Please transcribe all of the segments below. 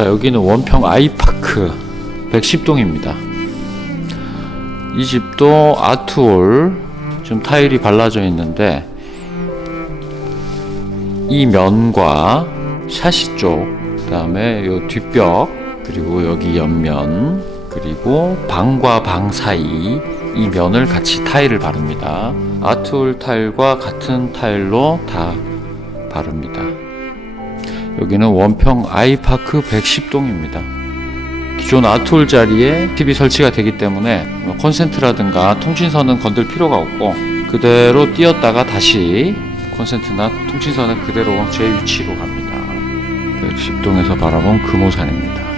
자, 여기는 원평 아이파크 110동입니다. 이 집도 아트홀 좀 타일이 발라져 있는데 이 면과 샤시 쪽, 그다음에 요 뒷벽, 그리고 여기 옆면, 그리고 방과 방 사이 이 면을 같이 타일을 바릅니다. 아트홀 타일과 같은 타일로 다 바릅니다. 여기는 원평 아이파크 110동입니다. 기존 아트홀 자리에 TV 설치가 되기 때문에 뭐 콘센트라든가 통신선은 건들 필요가 없고 그대로 띄었다가 다시 콘센트나 통신선은 그대로 제 위치로 갑니다. 110동에서 바라본 금호산입니다.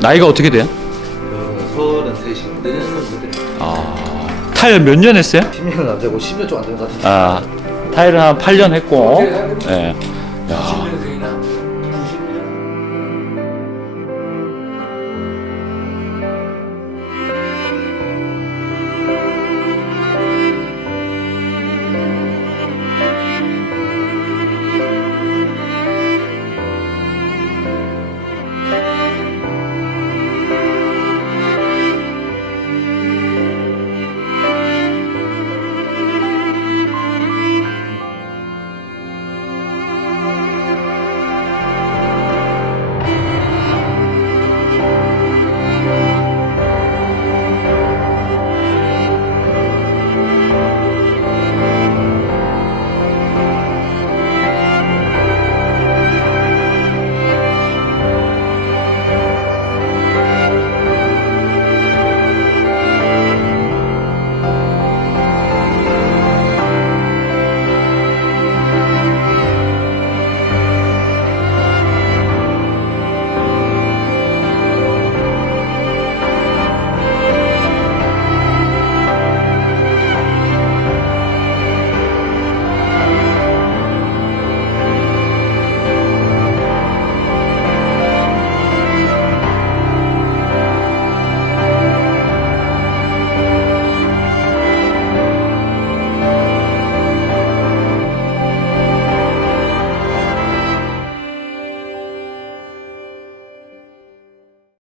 나이가 어떻게 돼요? 서른 셋이 내년 서른 넷 아, 타일 몇 년 했어요? 10년은 안 되고 10년 좀 안 되는 것 같은데 아, 타일은 한 8년 했고, 예. 야,